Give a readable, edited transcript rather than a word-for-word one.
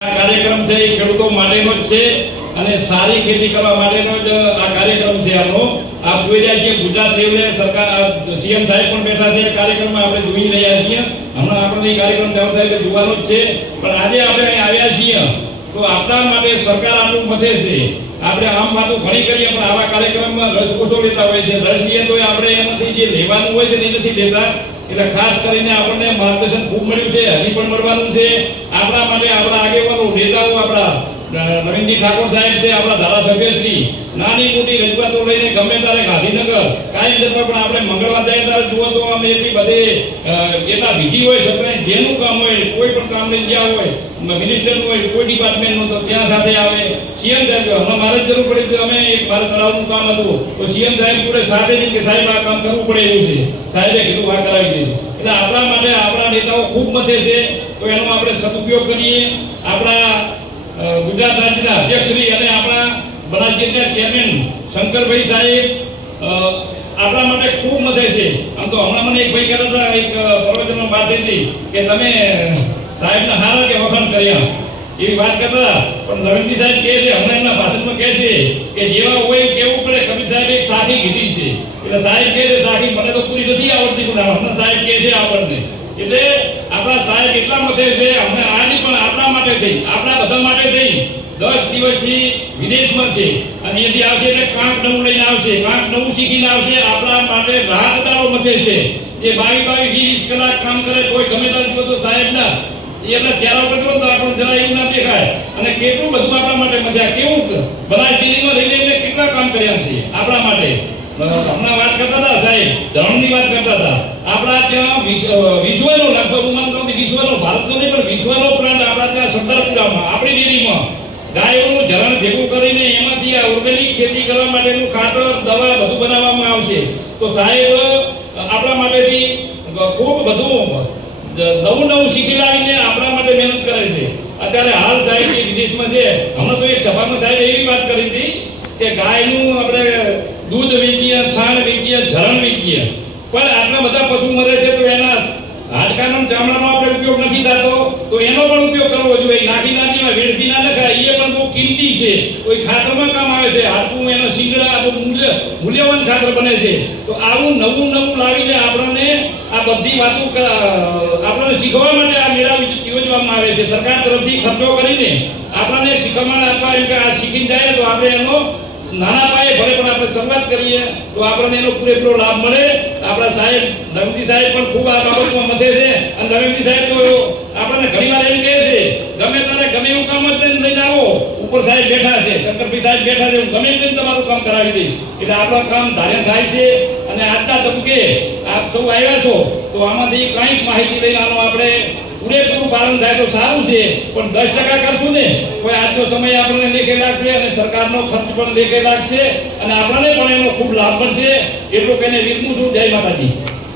કાર્યક્રમ છે એ ખેડૂતો માટેનો જ છે અને સારી ખેતી કરવા માટેનો જ આ કાર્યક્રમ છે આપણો. આપ જોઈ રહ્યા છીએ ગુજરાત લેવલે સરકાર સીએમ સાહેબ પણ બેઠા છે. કાર્યક્રમમાં આપણે જોઈ રહ્યા છીએ. હમણાં આપણને કાર્યક્રમ ચાલુ થાય એટલે જોવાનો જ છે. પણ આજે આપણે અહીં આવ્યા છીએ તો આપણા માટે સરકાર આટલું મથે છે. આપણે આમ વાતો ઘણી કરીએ પણ આવા કાર્યક્રમમાં રસ ઓછો લેતા હોય છે. રસ લઈએ તો આપણે એમાંથી જે લેવાનું હોય છે એ નથી લેતા. એટલે ખાસ કરીને આપણને માર્ગદર્શન ખૂબ મળ્યું છે, હજી પણ મળવાનું છે. આપણા માટે આપણા આગેવાનો નેતાઓ આપણા નવીનજી ઠાકોર સાહેબ છે, આપણા ધારાસભ્યશ્રી નાની મોટી રજૂઆતો લઈને ગમે ત્યારે ગાંધીનગર કાયમ જતો પણ આપણે મંગળવાર જાય ત્યારે જુઓ તો અમે એટલી બધી એટલા બીજી હોય છતાં જેનું કામ હોય કોઈ પણ કામ લઈને ગયા હોય મિનિસ્ટરનું હોય કોઈ ડિપાર્ટમેન્ટનું તો ત્યાં સાથે આવે. સીએમ સાહેબ હમણાં મારે જ જરૂર પડી તો અમે એક મારા તળાવનું કામ હતું તો સીએમ સાહેબ જોડે સાથે જ કે સાહેબ આ કામ કરવું પડે એવું છે. સાહેબે કીધું આ કરાવી દીધું. એટલે આપણા માટે આપણા નેતાઓ ખૂબ મથે છે તો એનો આપણે સદુપયોગ કરીએ. આપણા ગુજરાત રાજ્યના અધ્યક્ષશ્રી અને આપણા બનાસકાંઠાના ચેરમેન શંકરભાઈ સાહેબ આપણા માટે ખૂબ મથે છે. આમ તો હમણાં મને એક ભાઈ કહેતા હતા એક પ્રવચનમાં વાત થઈ હતી કે તમે સાહેબના હારા કે વખાણ કર્યા એવી વાત કરતા પણ નવીનજી સાહેબ કહે છે હમણાં એમના ભાષણમાં કહે છે કે જેવા હોય કેવું પડે. કબીર સાહેબ એક સાખી કીધી છે એટલે સાહેબ કહે છે સાખી મને તો પૂરી નથી આવડતી પણ હમણાં સાહેબ કહે છે આપણને. એટલે આપણા સાહેબ એટલા મથે છે હમણાં આની પણ આપણા માટે થઈ આપણા બધા માટે થઈ 10 દિવસથી વિદેશમાં છે અને એથી આવશે એટલે કાંક નવું લઈને આવશે, કાંક નવું શીખીને આવશે. આપણા માટે રાત દાડો મથે છે. જે 22-20 કલાક કામ કરે કોઈ ગમે ત્યાં જુઓ તો સાહેબના એટલે ચહેરા ઉપર જુઓ તો આપણું જરા એવું ના દેખાય. અને કેટલું બધું આપણા માટે મજા કેવું બનાસ ડેરીમાં રહીને કેટલા કામ કર્યા છે આપણા માટે. હમણાં વાત કરતા હતા સાહેબ ધરણની વાત કરતા હતા. આપણા ત્યાં વિશ્વનો લગભગ હું માનતો નથી વિશ્વનો ભારતનો નહીં પણ વિશ્વનો પ્લાન્ટ આપણા ત્યાં સરદારપુરામાં આપણી ડેરીમાં ગાયોનું ધરણ ભેગું કરીને એમાંથી આ ઓર્ગેનિક ખેતી કરવા માટેનું ખાતર દવા બધું બનાવવામાં આવશે. તો સાહેબ આપણા માટેથી ખૂબ બધું નવું શીખી લાવીને આપણા માટે મહેનત કરે છે. અત્યારે હાલ સાહેબ જે વિદેશમાં છે હમણાં તો એક સભામાં સાહેબ એવી વાત કરી હતી કે ગાયનું આપણે દૂધ વેચીએ, છાણ વેચીએ, ઝરણ વેચીએ પણ આટલા બધા પશુ મરે છે તો એના હાડકાનો ચામડાનો આપણે ઉપયોગ નથી થતો તો એનો પણ ઉપયોગ કરવો જોઈએ. નાખી નાખીમાં વેડફી ના નખાય એ પણ બહુ કિંમતી છે. કોઈ ખાતરમાં કામ આવે છે. હાડકું એના શીંગડા બહુ મૂલ્યવાન ખાતર બને છે. તો આવું નવું લાવીને આપણને આ બધી વાતો આપણને શીખવા માટે આ મેળા યોજવામાં આવે છે. સરકાર તરફથી ખર્ચો કરીને આપણને શીખવાડ આપવા એમ કે આ શીખીને જાય તો આપણે એનો નાના પાયે ભલે પણ આપણે શરૂઆત કરીએ તો આપણને એનો પૂરેપૂરો લાભ મળે. આપણા સાહેબ નવીનજી સાહેબ પણ ખૂબ આ બાબતમાં મથે છે અને નવીનજી સાહેબ તો આપણને ઘણીવાર એમ કહે છે ગમે તારે ગમે એવું કામ જ લઈને આવો ઉપર સાહેબ બેઠા છે, શંકરભાઈ સાહેબ બેઠા છે, હું ગમે તેમ તમારું કામ કરાવી દઈશ. એટલે આપણું કામ ધારે થાય છે. અને આજના તબક્કે આપ સૌ આવ્યા છો તો આમાંથી કંઈક માહિતી લઈને આનો આપણે પૂરેપૂરું પાલન થાય તો સારું છે. પણ 10% કરશું ને કોઈ આજનો સમય આપણને લેખે લાગશે અને સરકારનો ખર્ચ પણ લેખે લાગશે અને આપણને પણ એનો ખૂબ લાભ મળશે. એટલું કહીને વિરમું છું. જય માતાજી.